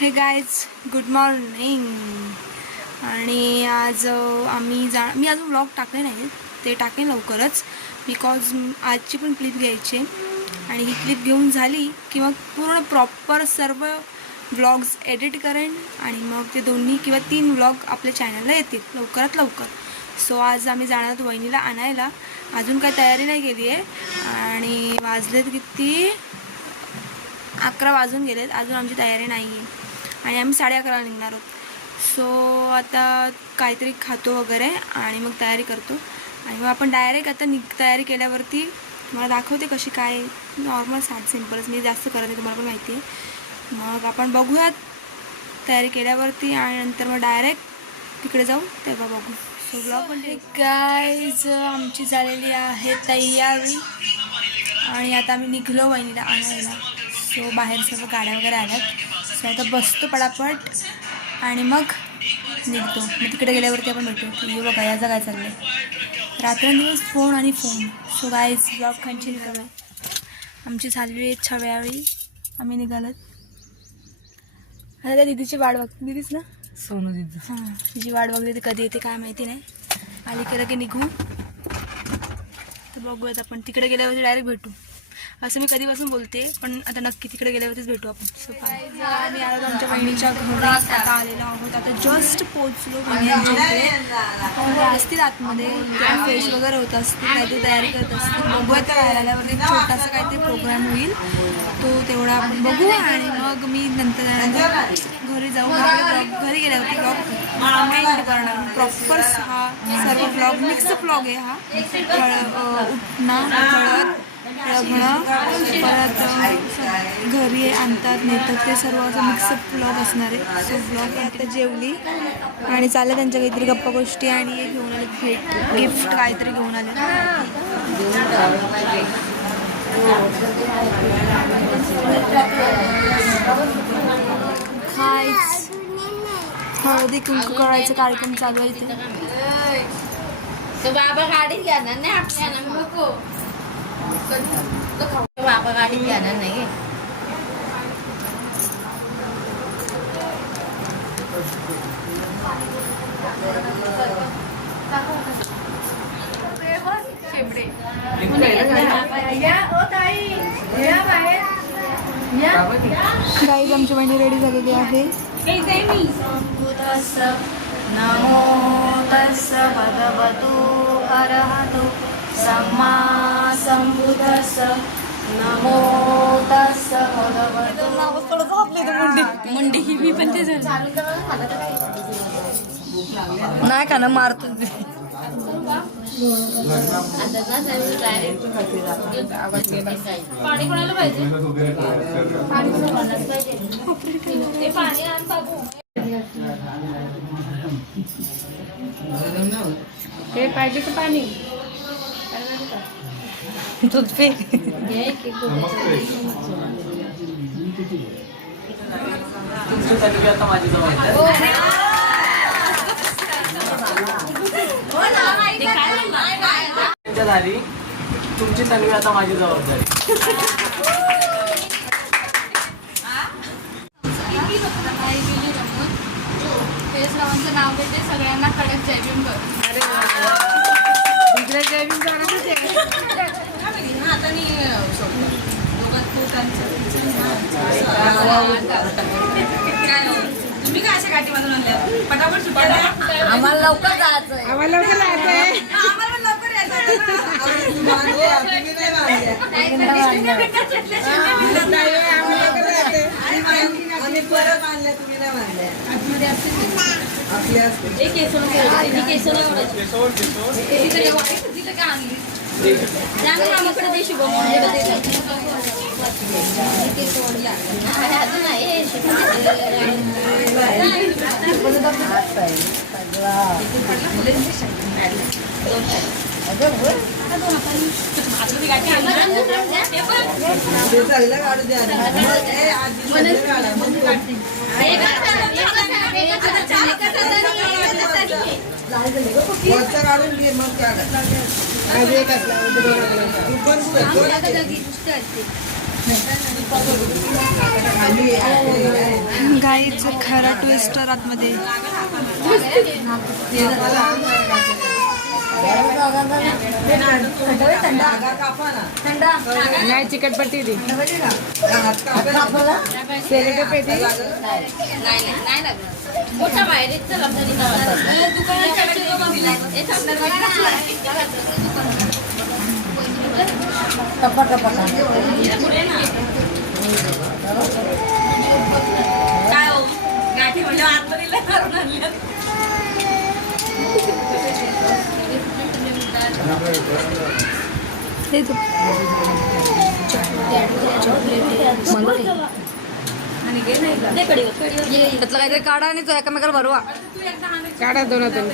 हे guys good morning. आणि आज मी अजून व्लॉग टाकले नाही, ते टाकेन लवकरच बिकॉज आजची पण क्लिप घ्यायची आहे. आणि ही क्लिप घेऊन झाली की मग पूर्ण प्रॉपर सर्व व्लॉग्स एडिट करेन आणि मग ते 2 किंवा 3 व्लॉग आपल्या चॅनलला येतील लवकरात लवकर. सो आज आम्ही जाणार आहोत वहिनीला आणायला. अजून काही तयारी नाही केली आहे आणि वाजलेत किती 11 वाजून गेलेत, अजून आमची तयारी नाही आहे आणि आम्ही 11:30 निघणार आहोत. सो आता काहीतरी खातो वगैरे आणि मग तयारी करतो आणि मग आपण डायरेक्ट आता तयारी केल्यावरती तुम्हाला दाखवते कशी काय. नॉर्मल साठ सिम्पलच, मी जास्त करत आहे, तुम्हाला पण माहिती आहे. मग आपण बघूयात तयारी केल्यावरती आणि नंतर मग डायरेक्ट तिकडे जाऊ तेव्हा बघू. सो ब्लॉग पण गाईज आमची झालेली आहे तयारी आणि आता आम्ही निघलो वहिनीला आणायला. सो बाहेर सर्व गाड्या वगैरे आल्यात. सो आता बसतो पटापट आणि मग निघतो. मग तिकडे गेल्यावरती आपण भेटू की बघा याचं काय चाललं आहे. रात्रंदिवस फोन आणि phone. So guys blog continue करूया. आमची झालेली आहे छव्यावेळी आम्ही निघालत. आता त्या दिदीची वाट बघते, दिदीच ना सोनू दिदी. हां, तिची वाट बघते, ती कधी येते काय माहिती नाही. आली केलं की निघू. तर बघूयात आपण तिकडे गेल्यावरती डायरेक्ट भेटू असं मी कधीपासून बोलते, पण आता नक्की तिकडे गेल्यावरतीच भेटू आपण. सो आम्ही आलो आमच्या बहिणीच्या घरी आता आलेलो आहोत. आता जस्ट पोचलो बहिणीच्या इथे. असतील आतमध्ये फ्रेश वगैरे होत असतील, काहीतरी तयारी करत असतील. बघूया तर आल्यावरती छोटासा काहीतरी प्रोग्राम होईल, तो तेवढा आपण बघू आणि मग मी नंतर घरी जाऊ. घरी गेल्यावरती ब्लॉग एंड करणार प्रॉपर. हा सर्व ब्लॉग मिक्स ब्लॉग आहे हा. उठणं हळद लग्न परत घरी आणतात नेतात ते सर्व असं मिक्सअप ब्लॉग असणार आहे. सो ब्लॉग आता जेवली आणि चाललं त्यांच्या काहीतरी गप्पा गोष्टी आणि हे घेऊन आले भेट गिफ्ट काहीतरी घेऊन आले. खायच हळदी कुंकू करायचा कार्यक्रम चालू आहे इथे. बाबा गाडी जाणार नाही आपल्याला नको. बाबा गाडी जाणार नाही. गाईज आमची बहिणी रेडी झालेली आहे. नमो तस्स भगवतो अरहतो सम्मा संबुद्धस्स. नमो तस्स भगवतो मुंडी ही मी पण ते नाही का ना मारतो. पाणी कोणाला पाहिजे? पाणी आण बाबू. ते पाहिजे का पाणी? दूध पे झाली तुमची तन्वी आता माझी जबाबदारी. रावांचं नाव घेते सगळ्यांना कडक जय भीम कर. इकडे जय भीम तुम्ही काय अशा गाठी बांधून आणल्या पटापट सुटायला. आम्हाला लवकर जायचंय. आम्हाला लवकर जायचंय. आम्हाला पण लवकर काढून घे मग गाईच खरा ट्विस्टर आतमध्ये. नाही चिकटपट्टी दे. सेलेटो पेटी मोठा बाहेर काय हो गाठी म्हणजे आतमध्ये हे तू त्यातलं काहीतरी काढा आणि तो एकामेकाला भरवा. काढा दोनातून.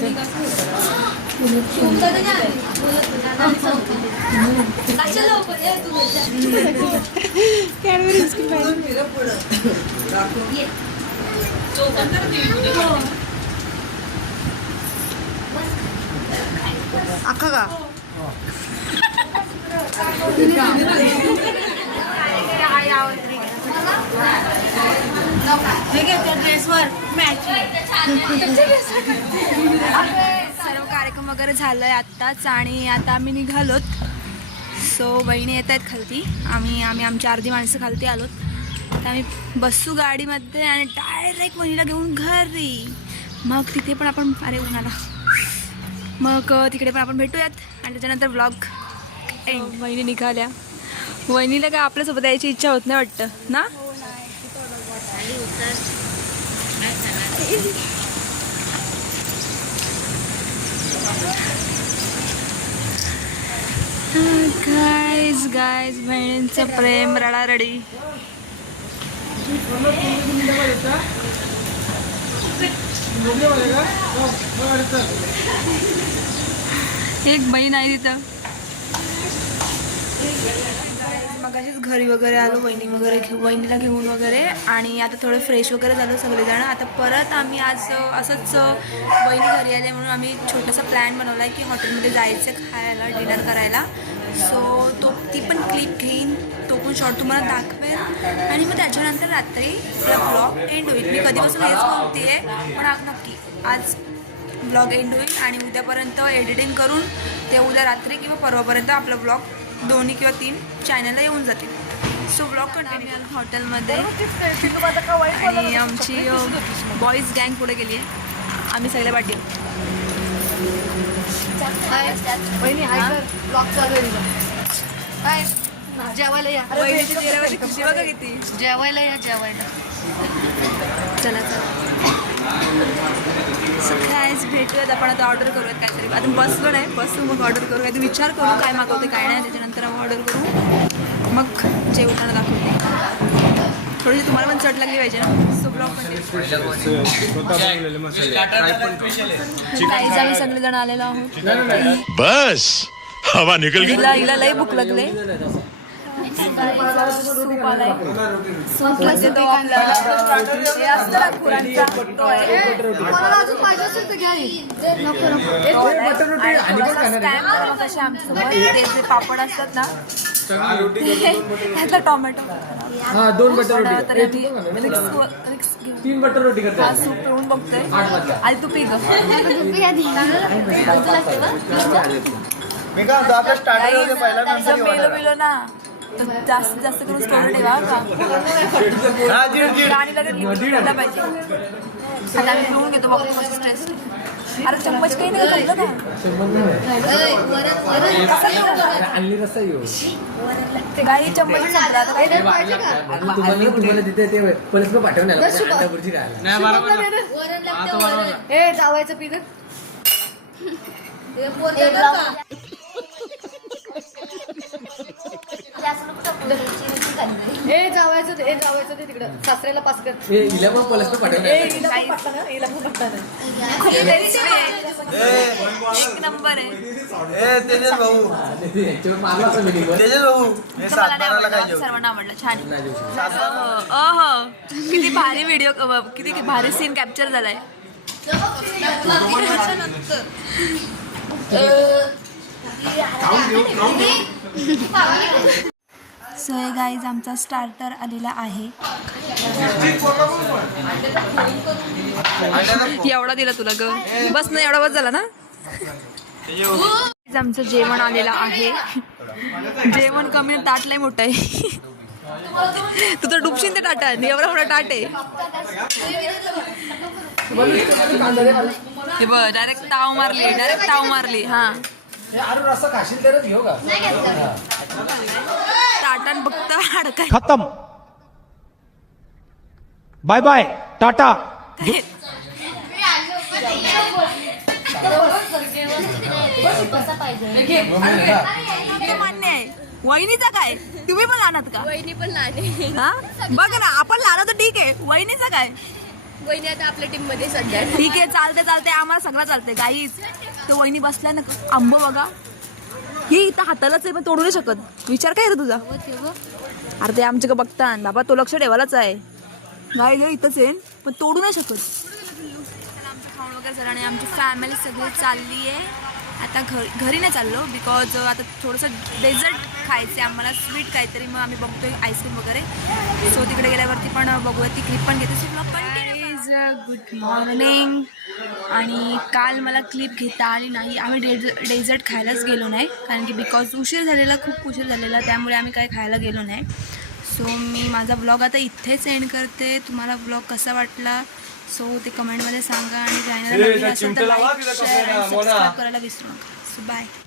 अख्खा का सर्व कार्यक्रम वगैरे झालंय आत्ताच आणि आता आम्ही निघालोत. सो बहिणी येत आहेत खालती. आम्ही आमची अर्धी माणसं खालती आलोत. तर आम्ही बसू गाडीमध्ये आणि डायरेक्ट बहिणीला घेऊन घरी. मग तिथे पण आपण उन्हाला मग तिकडे पण आपण भेटूयात आणि त्याच्यानंतर व्लॉग एंड. बहिणी निघाल्या. वहिनीला काय आपल्यासोबत यायची इच्छा होत नाही वाटतं ना. गाईज बहिणींचं प्रेम रडारडी. एक बहीण आहे तिथं. मग अशीच घरी वगैरे आलो वहिनीला घेऊन वगैरे आणि आता थोडं फ्रेश वगैरे झालो सगळेजण. आता परत आम्ही आज असंच वहिनी घरी आले म्हणून आम्ही छोटासा प्लॅन बनवला आहे की हॉटेलमध्ये जायचं खायला डिनर करायला. सो ती पण क्लिप घेईन, तो पण शॉर्ट तुम्हाला दाखवेल आणि मग त्याच्यानंतर रात्री ब्लॉग एंड होईल. मी कधीपासून हेच बोलते आहे पण नक्की आज ब्लॉग एंड होईल आणि उद्यापर्यंत एडिटिंग करून ते उद्या रात्री किंवा परवापर्यंत आपला ब्लॉग 2 किंवा 3 चॅनलला येऊन जातील. सो ब्लॉग कंटिन्यू आम्ही हॉटेलमध्ये आणि आमची बॉईज गँग पुढे गेली आहे. आम्ही सगळ्या पाठी जेवायला या. बहिणीची चेहऱ्यावरची खुशी बघा किती. जेवायला या जेवायला. चला सगळ्याच भेटूयात. आपण आता ऑर्डर करूयात काहीतरी. आता बसलो नाही, बसू मग ऑर्डर करू. काहीतरी विचार करू काय मागवते काय नाही. त्याच्यानंतर आपण ऑर्डर करू मग जेवताना दाखवते. थोडीशी तुम्हाला पण चट लागली पाहिजे ना. सो ब्लॉग काहीच आम्ही सगळेजण आलेलो आहोत. बस हवा निकल गई. हिला लई भूक लागले. सूप आलाय. सूप मध्ये तो आपल्याला हे असतं ना खुरांचा तो आहे. कसे आमच्यासोबत ते जे पापड असतात ना त्यातला टोमॅटो 2 बटर रोटी. तर रिक्स 3 बटर रोटी करते. हा सूप पिऊन बघतोय. आणि तू पी ग. पिलो ना तर जास्तीत जास्त करून स्टोर ठेवा का आणि लगेच लिक्विड पाहिजे. आता आम्ही पिऊन घेतो बघतो कसं स्ट्रेस. अरे चम्मच काही नाही घातलं आणली रस्ता येऊ ते काही चम्मच संपला आता काही तुम्हाला तिथे ते पोलीस पाठवणार जावायचं पीक जावायचं ते तिकडं सासऱ्याला पास कर. हिला पण पोलीस पाठवणार. एक नंबर आहे. तेजस भाऊ सर्वांना आवडलं. छान. किती भारी व्हिडिओ किती भारी सीन कॅप्चर झालाय. सो हे गाईज आमचा स्टार्टर आलेला आहे. एवढा दिला तुला ग बस ना एवढा बस झाला ना. आमचं जेवण आलेलं आहे. जेवण कमी ताट लय मोठं आहे. तू तर डुबशील ते ताटात एवढा मोठा ताट आहे. हे बघ डायरेक्ट ताव मारली हा ताटान फक्त हाडकाय खत्म. बाय बाय टाटा. मान्य आहे. वहिनीचा काय तुम्ही पण लहानात का? वहिनी पण लहान हा बघ ना आपण लहान तर ठीक आहे. वहिनीचा काय? वहिनी आता आपल्या टीम मध्ये सध्या ठीक आहे चालते आम्हाला सगळं चालते. गाईच तो वहिनी बसलाय ना आंब बघा ही इथं हातालाच आहे पण तोडू नाही शकत. विचार काय रे तुझा? अरे ते आमच्या का बघता बाबा तो लक्ष ठेवायलाच आहे. गाई गाई इथंच आहे पण तोडू नाही शकत. आमचं खाऊन वगैरे झालं आणि आमची फॅमिली सगळी चालली आहे आता घरी नाही चाललो बिकॉज आता थोडंसं डेझर्ट खायचं आम्हाला स्वीट काहीतरी. मग आम्ही बघतोय आईस्क्रीम वगैरे. सो तिकडे गेल्यावरती पण बघूया ती क्लिप पण घेते. So good morning. आणि काल मला क्लिप घेता आली नाही. आम्ही डेझर्ट खायलाच गेलो नाही कारण की बिकॉज खूप उशीर झालेला त्यामुळे आम्ही काही खायला गेलो नाही. सो मी माझा ब्लॉग आता इथेच एंड करते. तुम्हाला ब्लॉग कसा वाटला सो ते कमेंटमध्ये सांगा आणि चॅनलला नवीन असेल तर लाईक शेअर आणि सबस्क्राईब करायला विसरू नका. So bye.